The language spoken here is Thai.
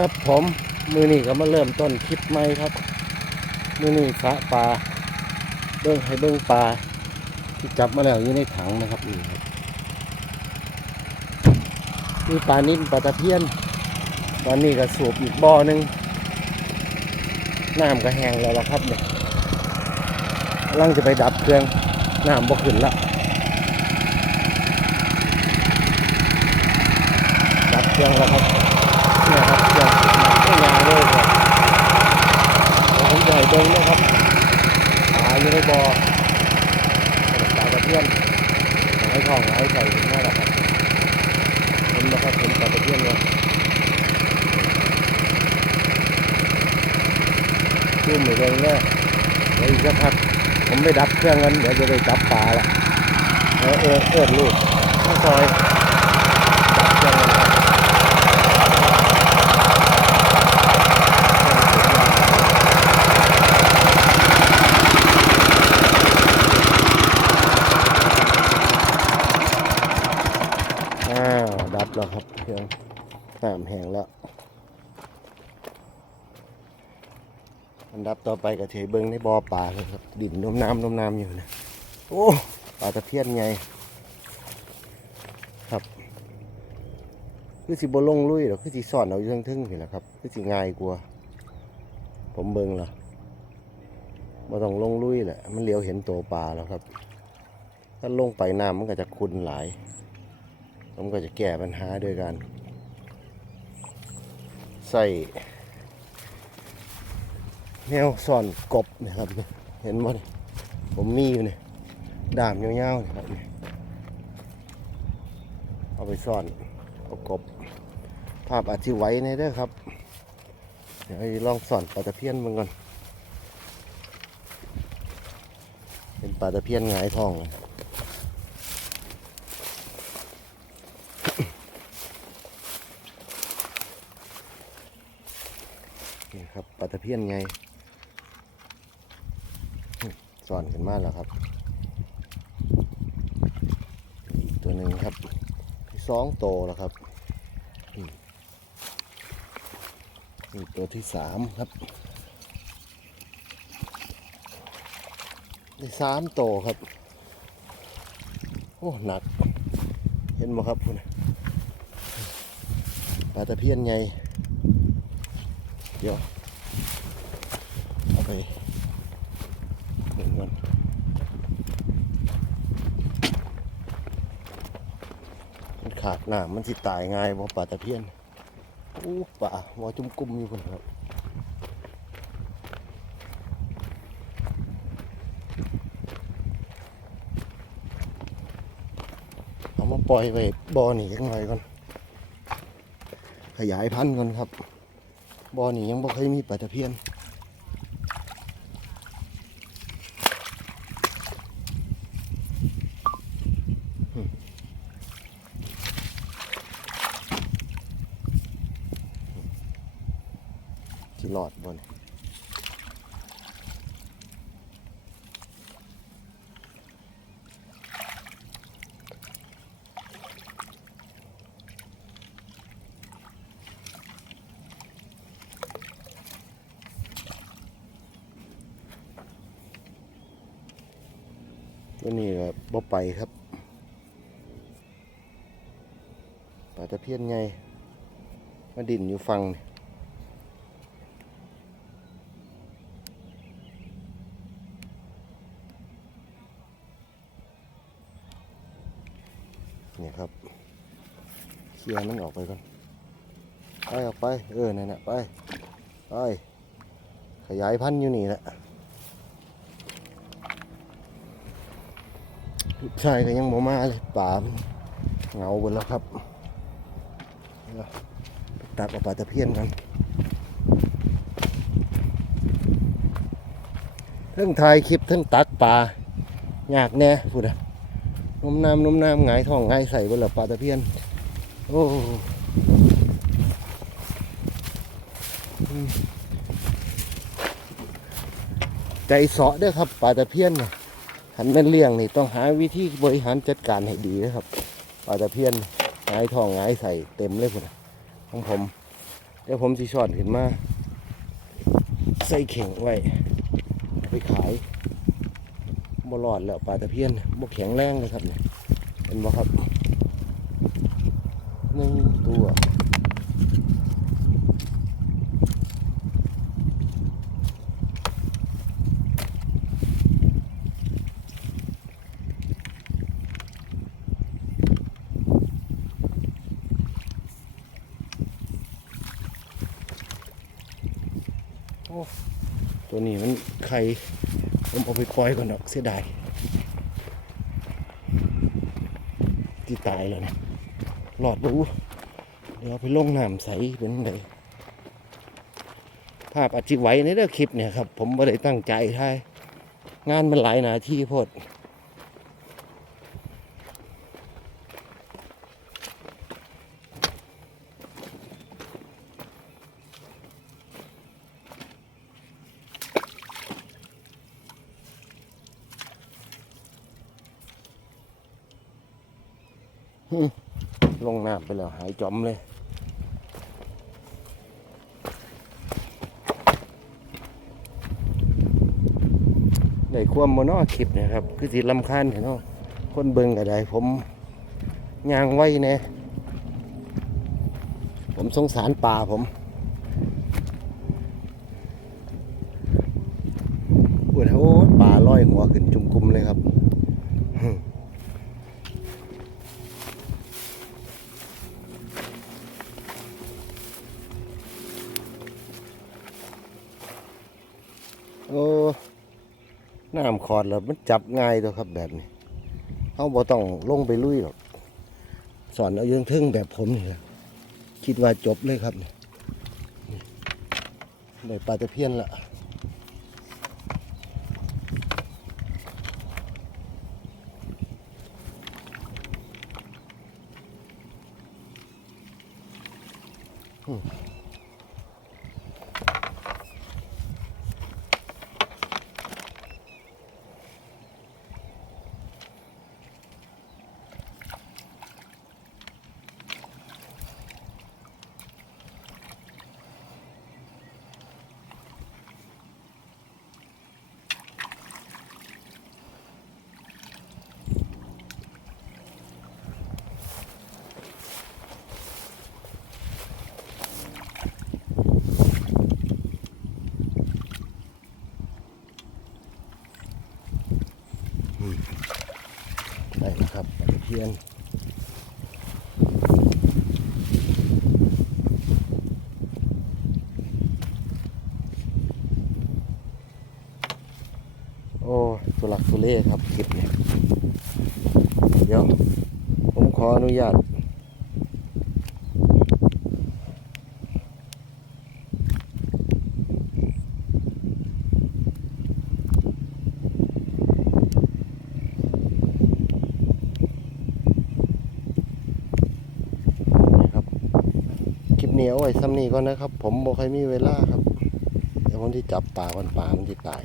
ครับผมมือนี้ก็มาเริ่มต้นคลิปใหม่ครับ มือนี้สะปลาเบิ้งให้เบิ้งปลาที่จับมาแล้วอยู่ในถังนะครับนี่ครับมีปลานิ่มปลาตะเพียนตอนนี้ก็สูบอีกบ่อหนึ่งน้ำก็แห้งแล้วละครับเนี่ยกำลังจะไปดับเครื่องน้ำบ่ขึ้นละดับเครื่องแล้วครับ เนี่ยครับเครื่องไม่ ยาวเลยครับผมจะให้เบิ้งนะครับปลาอยู่ในบ่อปลาตะเพียนใหายทองใหายใส่ถึงนั่นแหละครับเห็นไหมครับเห็นปลาตะเพียนวะชุ่มไปเลยเนี่ยเดี๋ยวอีกสักพักผมไปดับเครื่องกันเดี๋ยวจะได้จับปลาละเออเออเออลูกข้าวซอยดับเครื่องกันครับ อ้าวดับ แล้วครับเครื่องน้ำแห้งแล้ว อันดับต่อไปกับเทเบิงในบ่อปลาเลยครับ ดินน้มน้ำน้มน้ำอยู่นะ โอ้ปลาตะเพียนไงครับ คือสิบลงลุยหรอคือสิสอนเอาอยู่ทึ่งเห็นนะครับ คือสิง่ายกว่าผมเบิงละมาต้องลงลุยแหละ มันเลี้ยวเห็นตัวปลาแล้วครับ ถ้าลงไปน้ำมันก็จะคุนหลาย ผมก็จะแก้ปัญหาด้วยการใส่แนวซ่อนกบนะครับ เห็นไหมผมมีอยู่เนี่ยด่ามยาวๆนะครับเอาไปซ่อนเอากบภาพอาจจะไว้ในเด้อครับ เดี๋ยวให้ลองซ่อนปลาตะเพียนมันก่อน เป็นปลาตะเพียนหงายทองเลย นี่ครับปลาตะเพียนไงสอนขึ้นมากแล้วครับ อีกตัวหนึ่งครับที่สองโตแล้วครับนี่ตัวที่สามครับที่สามโตครับ โอ้หนัก เห็นไหมครับคุณปลาตะเพียนไงเดี๋ยว ไปเห็นมันมันขาดน้ำมันสิตายง่ายบ่ปลาตะเพียนอู้ป่าหัวจุ่มกุมอยู่คนครับเอามาปล่อยไว้บ่อนี่ยังไงก่อนขยายพันธุ์ก่อนครับบ่อนี่ยังบ่เคยมีปลาตะเพียน สิหลอดบนตัวนี้ก็บ่ไปครับปลาตะเพียนไงมาดินอยู่ฟังเนี่ย เคลียร์มันออกไปก่อนไปออกไป เออนั่นแหละไปไปขยายพันธุ์อยู่นี่แหละลูกชายก็ยังบ่มาเลยป่าเงาหมดแล้วครับตักเอาปลาตะเพียนกันเทั้งถ่ายคลิปเทั้งตักปลายากแน่พูดอะนมน้ำนมน้ำหงายท้องหงายใส่บนหลับปลาตะเพียน โอ้ใจเสาะด้วยครับปลาตะเพียนน่ะหันแม่นเลี้ยงนี่ต้องหาวิธีบริหารจัดการให้ดีนะครับปลาตะเพียนหงายทองหงายใส่เต็มเลยพุ่นของผม เดี๋ยวผมสิสอนขึ้นมา ใส่เข่งไว้ ไปขายบ่รอดแล้วปลาตะเพียนบ่แข็งแรงเลยครับเนี่ยเห็นบ่ครับ หนึ่งตัว ตัวนี้มันไข่ผมเอาไปปล่อยก่อนดอกเสียดายที่ตายแล้วเนี่ย หลอดบูเดี๋ยวไปลงน้ำใสเป็นไงภาพอาจิไหวในเรื่องคลิปเนี่ยครับ ผมไม่ได้ตั้งใจท่งานมันหลายหนาที่พด ลงน้ำไปแล้วหายจอมเลยได้ความโนอคลิปนะครับ คือสิลำคาญเนาะคนเบิงก็ได้ผมยางไว้เนี่ยผมสงสารป่าผม โอ้น้ำขอดแล้วมันจับง่ายตัวครับแบบนี้เขาบ่ต้องลงไปลุยหรอกสอนเอาเยังทึ่งแบบผมนี่แหละคิดว่าจบเลยครับนี่ได้ปลาตะเพียนละอืม ได้แล้วครับตะเพียนโอ้สุลักตุเล่ครับคลิปเนี่ยเดี๋ยว ผมขออนุญาต เหนียวอาไว้ซ้ำนี่ก่อนนะครับ ผมบอกใครมีเวลาครับ เดี๋ยวผมที่จับป่าก่อนป่ามันจะตาย